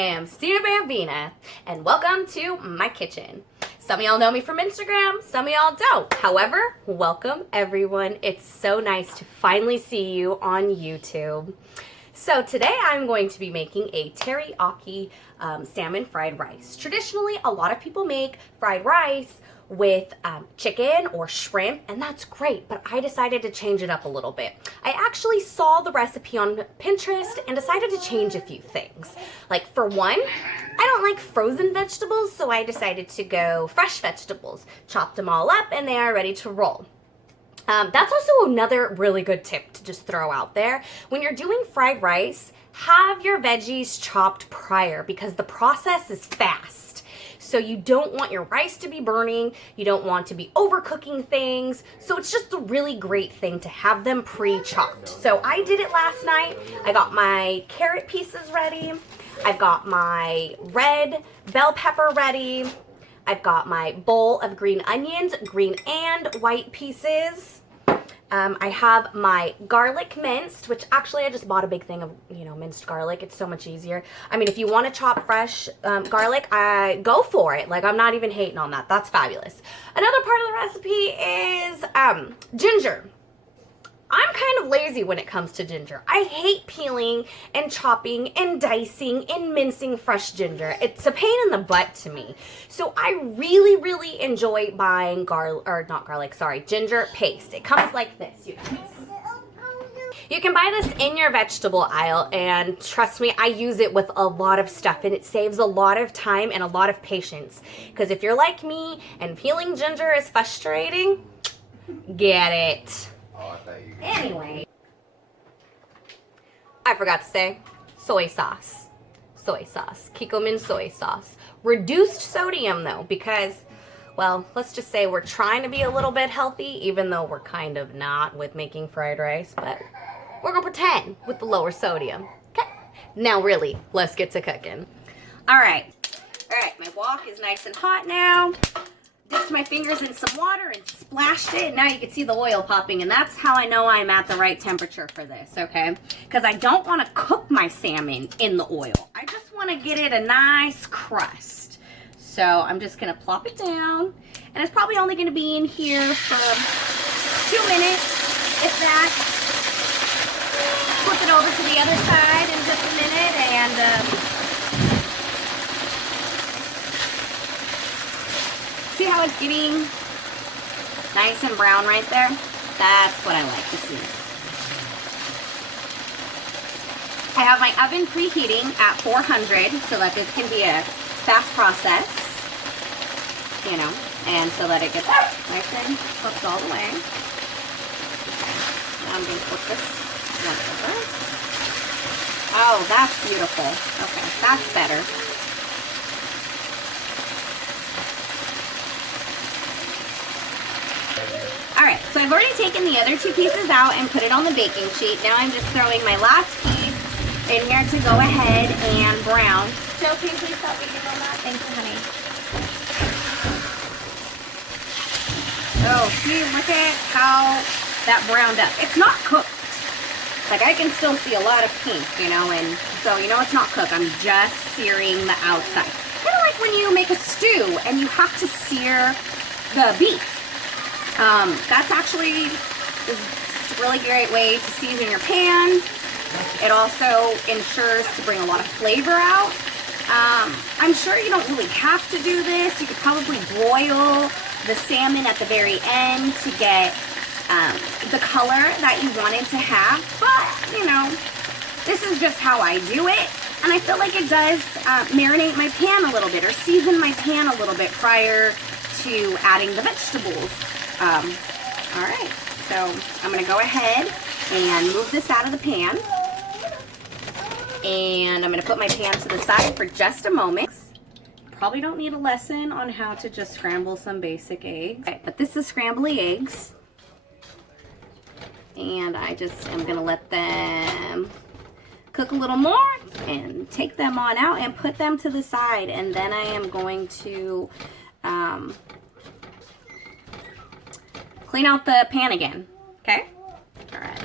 am Stina Bambina, and welcome to my kitchen. Some of y'all know me from Instagram, some of y'all don't. However, welcome everyone. It's so nice to finally see you on YouTube. So today I'm going to be making a teriyaki salmon fried rice. Traditionally, a lot of people make fried rice with chicken or shrimp, and that's great, but I decided to change it up a little bit. I actually saw the recipe on Pinterest and decided to change a few things. Like, for one, I don't like frozen vegetables, so I decided to go fresh vegetables. Chopped them all up and they are ready to roll. That's also another really good tip to just throw out there. When you're doing fried rice, have your veggies chopped prior because the process is fast. So you don't want your rice to be burning, you don't want to be overcooking things, so it's just a really great thing to have them pre-chopped. So I did it last night. I got my carrot pieces ready, I've got my red bell pepper ready, I've got my bowl of green onions, green and white pieces. I have my garlic minced, which actually I just bought a big thing of, minced garlic. It's so much easier. I mean, if you want to chop fresh garlic, go for it. Like, I'm not even hating on that. That's fabulous. Another part of the recipe is ginger. I'm kind of lazy when it comes to ginger. I hate peeling and chopping and dicing and mincing fresh ginger. It's a pain in the butt to me. So I really enjoy buying ginger paste. It comes like this, you guys. You can buy this in your vegetable aisle, and trust me, I use it with a lot of stuff, and it saves a lot of time and a lot of patience. Because if you're like me and peeling ginger is frustrating, get it. Anyway, I forgot to say soy sauce. Kikkoman soy sauce. Reduced sodium though, because, well, let's just say we're trying to be a little bit healthy, even though we're kind of not with making fried rice, but we're gonna pretend with the lower sodium. Okay, now really, let's get to cooking. All right, my wok is nice and hot now. Dipped my fingers in some water and splashed it, and now you can see the oil popping, and that's how I know I'm at the right temperature for this, okay? Because I don't want to cook my salmon in the oil. I just want to get it a nice crust. So I'm just going to plop it down, and it's probably only going to be in here for 2 minutes, if that. Flip it over to the other side in just a minute, and see how it's getting nice and brown right there? That's what I like to see. I have my oven preheating at 400 so that this can be a fast process, and so that it gets nice and cooked all the way. Now I'm going to flip this one over. Oh, that's beautiful. Okay, that's better. Alright, so I've already taken the other 2 pieces out and put it on the baking sheet. Now I'm just throwing my last piece in here to go ahead and brown. Joe, can you please help me get on that? Thank you, honey. Oh, see, look at how that browned up. It's not cooked. Like, I can still see a lot of pink, and so, it's not cooked. I'm just searing the outside. Kind of like when you make a stew and you have to sear the beef. That's actually a really great way to season your pan. It also ensures to bring a lot of flavor out. I'm sure you don't really have to do this. You could probably broil the salmon at the very end to get the color that you want it to have. But, this is just how I do it. And I feel like it does marinate my pan a little bit or season my pan a little bit prior to adding the vegetables. Alright, so I'm going to go ahead and move this out of the pan. And I'm going to put my pan to the side for just a moment. Probably don't need a lesson on how to just scramble some basic eggs. Okay, but this is scrambly eggs. And I just am going to let them cook a little more and take them on out and put them to the side. And then I am going to clean out the pan again, okay? All right.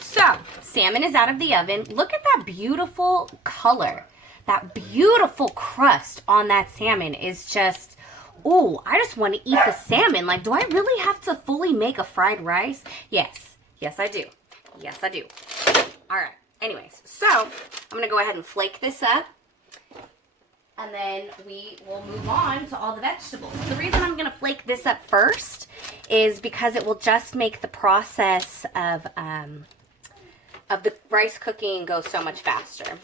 So So, salmon is out of the oven. Look at that beautiful color. That beautiful crust on that salmon is just, oh, I just want to eat the salmon. Like, do I really have to fully make a fried rice? Yes. Yes, I do. Yes, I do. All right. Anyways, so I'm going to go ahead and flake this up. And then we will move on to all the vegetables. The reason I'm going to flake this up first is because it will just make the process of the rice cooking go so much faster.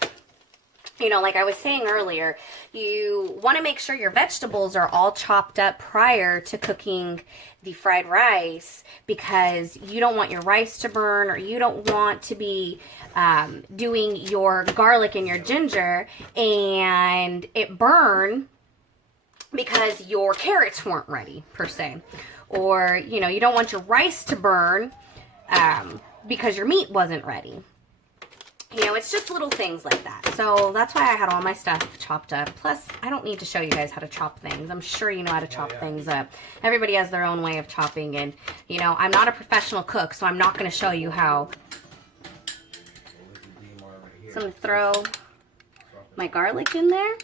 You know, like I was saying earlier, you want to make sure your vegetables are all chopped up prior to cooking the fried rice, because you don't want your rice to burn, or you don't want to be doing your garlic and your ginger and it burn because your carrots weren't ready, per se. Or, you know, you don't want your rice to burn because your meat wasn't ready. You know, it's just little things like that. So that's why I had all my stuff chopped up. Plus, I don't need to show you guys how to chop things. I'm sure you know how to chop things up. Everybody has their own way of chopping. And, you know, I'm not a professional cook, so I'm not going to show you how. So I'm going to throw my garlic in there.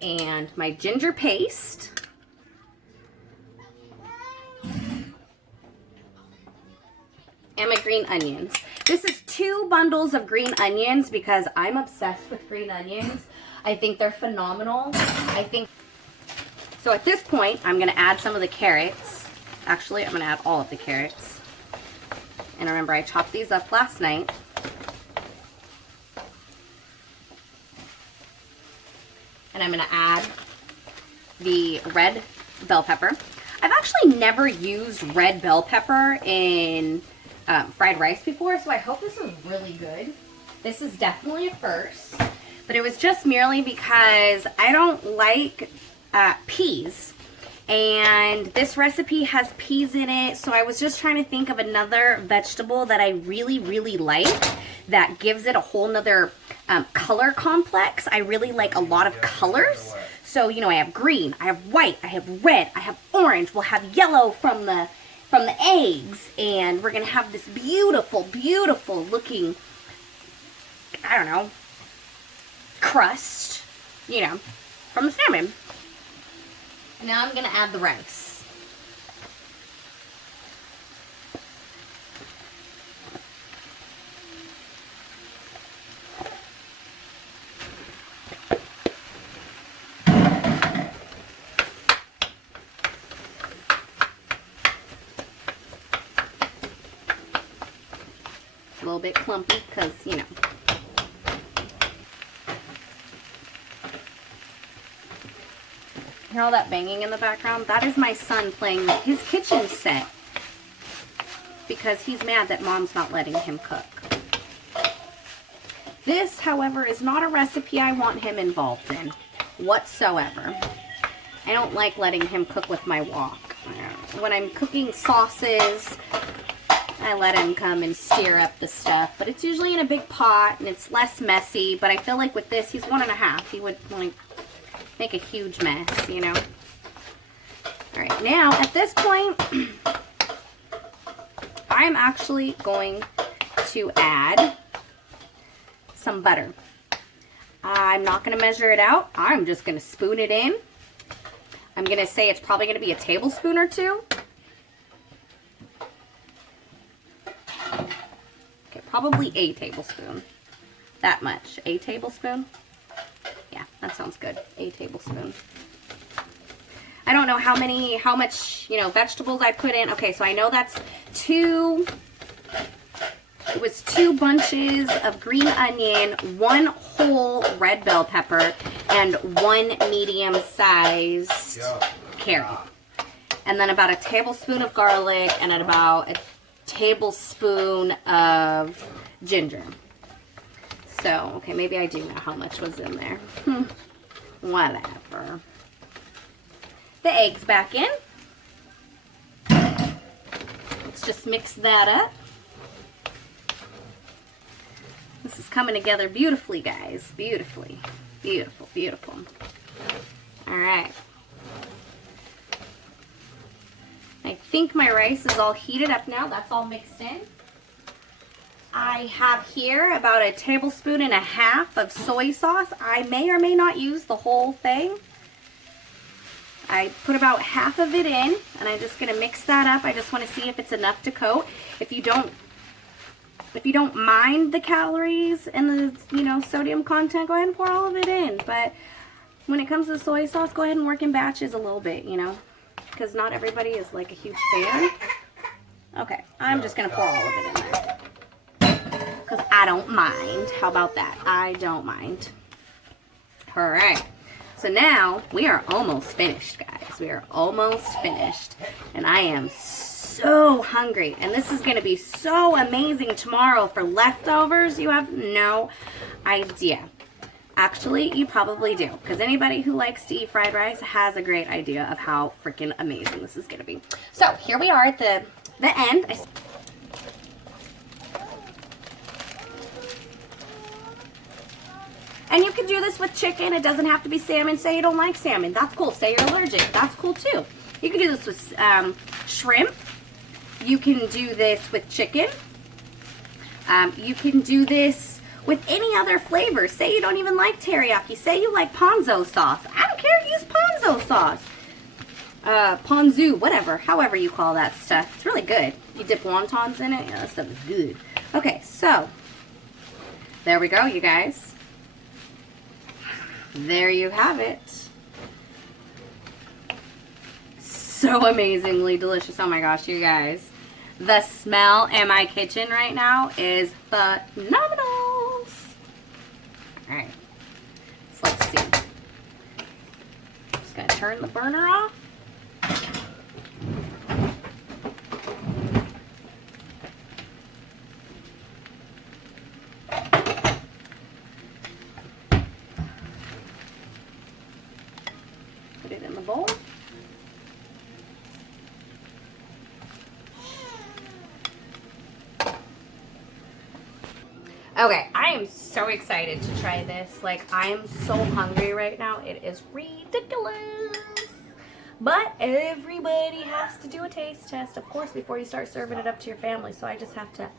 And my ginger paste. And my green onions. This is 2 bundles of green onions because I'm obsessed with green onions. I think they're phenomenal. So at this point, I'm going to add some of the carrots. Actually, I'm going to add all of the carrots. And remember, I chopped these up last night. And I'm going to add the red bell pepper. I've actually never used red bell pepper in fried rice before, so I hope this is really good. This is definitely a first, but it was just merely because I don't like peas, and this recipe has peas in it, so I was just trying to think of another vegetable that I really, really like that gives it a whole nother color complex. I really like a lot of colors. So, you know, I have green, I have white, I have red, I have orange, we'll have yellow from the eggs, and we're going to have this beautiful, beautiful looking, I don't know, crust, you know, from the salmon. And now I'm going to add the rice. A little bit clumpy because, you know. Hear all that banging in the background? That is my son playing his kitchen set because he's mad that mom's not letting him cook. This, however, is not a recipe I want him involved in whatsoever. I don't like letting him cook with my wok. When I'm cooking sauces, I let him come and stir up the stuff, but it's usually in a big pot and it's less messy. But I feel like with this, he's 1.5. He would like make a huge mess, you know. All right, now at this point, I'm actually going to add some butter. I'm not going to measure it out. I'm just going to spoon it in. I'm going to say it's probably going to be a tablespoon or 2. Probably a tablespoon. That much. A tablespoon? Yeah, that sounds good. A tablespoon. I don't know how much, you know, vegetables I put in. Okay, so I know that's 2. It was 2 bunches of green onion, 1 whole red bell pepper, and 1 medium-sized carrot. And then about a tablespoon of garlic and about a tablespoon of ginger. So, okay, maybe I do know how much was in there. Whatever. The eggs back in. Let's just mix that up. This is coming together beautifully, guys. Beautifully. Beautiful, beautiful. All right. My think my rice is all heated up now. That's all mixed in. I have here about 1.5 tablespoons of soy sauce. I may or may not use the whole thing. I put about half of it in, and I'm just going to mix that up. I just want to see if it's enough to coat. If you don't mind the calories and the, sodium content, go ahead and pour all of it in. But when it comes to soy sauce, go ahead and work in batches a little bit, because not everybody is like a huge fan. Okay, I'm just going to pour all of it in there. Because I don't mind. How about that? I don't mind. All right. So now we are almost finished, guys. We are almost finished. And I am so hungry. And this is going to be so amazing tomorrow for leftovers. You have no idea. Actually, you probably do. Because anybody who likes to eat fried rice has a great idea of how freaking amazing this is going to be. So here we are at the end. And you can do this with chicken. It doesn't have to be salmon. Say you don't like salmon. That's cool. Say you're allergic. That's cool too. You can do this with shrimp. You can do this with chicken. You can do this with any other flavor. Say you don't even like teriyaki. Say you like ponzu sauce. I don't care. Use ponzu sauce. Ponzu, whatever. However you call that stuff. It's really good. You dip wontons in it. Yeah, that stuff is good. Okay, so there we go, you guys. There you have it. So amazingly delicious. Oh my gosh, you guys. The smell in my kitchen right now is phenomenal. Alright. So let's see. Just going to turn the burner off. Put it in the bowl. Okay, I am so excited to try this. Like, I am so hungry right now. It is ridiculous. But everybody has to do a taste test, of course, before you start serving it up to your family. So I just have to...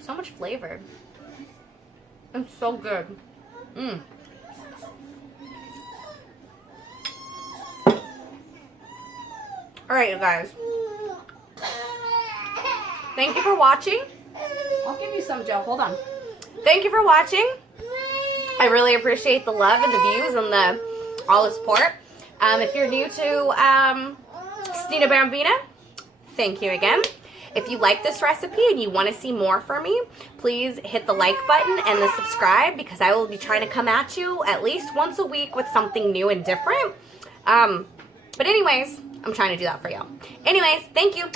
So much flavor. It's so good. Alright, you guys. Thank you for watching. I'll give you some, Joe. Hold on. Thank you for watching. I really appreciate the love and the views and all the support. If you're new to Stina Bambina, thank you again. If you like this recipe and you want to see more from me, please hit the like button and the subscribe, because I will be trying to come at you at least once a week with something new and different. But anyways, I'm trying to do that for you. Anyways, thank you.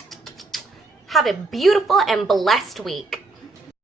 Have a beautiful and blessed week.